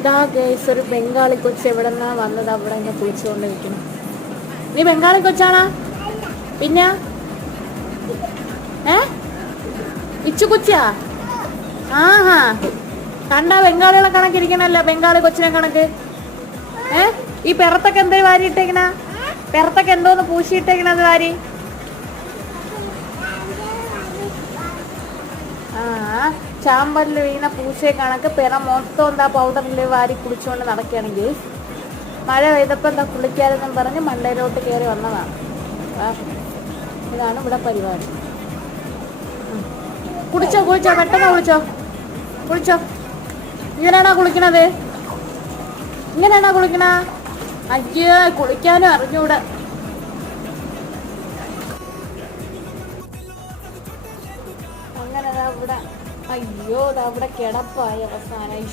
ഇതാ ഗേസ് ഒരു ബംഗാളി കൊച്ച് എവിടെ നിന്നാ വന്നത് അവിടെ ഇങ്ങനെ കുളിച്ചുകൊണ്ടിരിക്കുന്നു. നീ ബംഗാളി കൊച്ചാണാ? പിന്നെ ഇച്ചു കൊച്ചാ? ആഹാ, കണ്ടാ ബംഗാളികളെ കണക്കിരിക്കണല്ലോ, ബംഗാളി കൊച്ചിനെ കണക്ക്. ഈ പെറത്തൊക്കെ എന്തോ വാരി ഇട്ടേക്കണ? പെറത്തൊക്കെ എന്തോന്ന് പൂശിയിട്ടേക്കണത് വാരി? ചാമ്പലിൽ വീണ പൂശയെ കണക്ക് പെറ മൊത്തം എന്താ പൗഡറിൽ വാരി കുളിച്ചുകൊണ്ട് നടക്കുകയാണെങ്കിൽ മഴ പെയ്തപ്പോൾ എന്താ കുളിക്കാരെന്നും പറഞ്ഞ് മണ്ടയിലോട്ട് കയറി വന്നതാണ്. ഇതാണ് ഇവിടെ പരിപാടി. കുളിച്ചോ പെട്ടെന്ന് കുളിച്ചോ. ഇങ്ങനെയാണോ കുളിക്കണത്? അയ്യോ, കുളിക്കാനും അറിഞ്ഞൂടെ. അങ്ങനെ ഇവിടെ അയ്യോ അവിടെ കിടപ്പായി അവസാനം.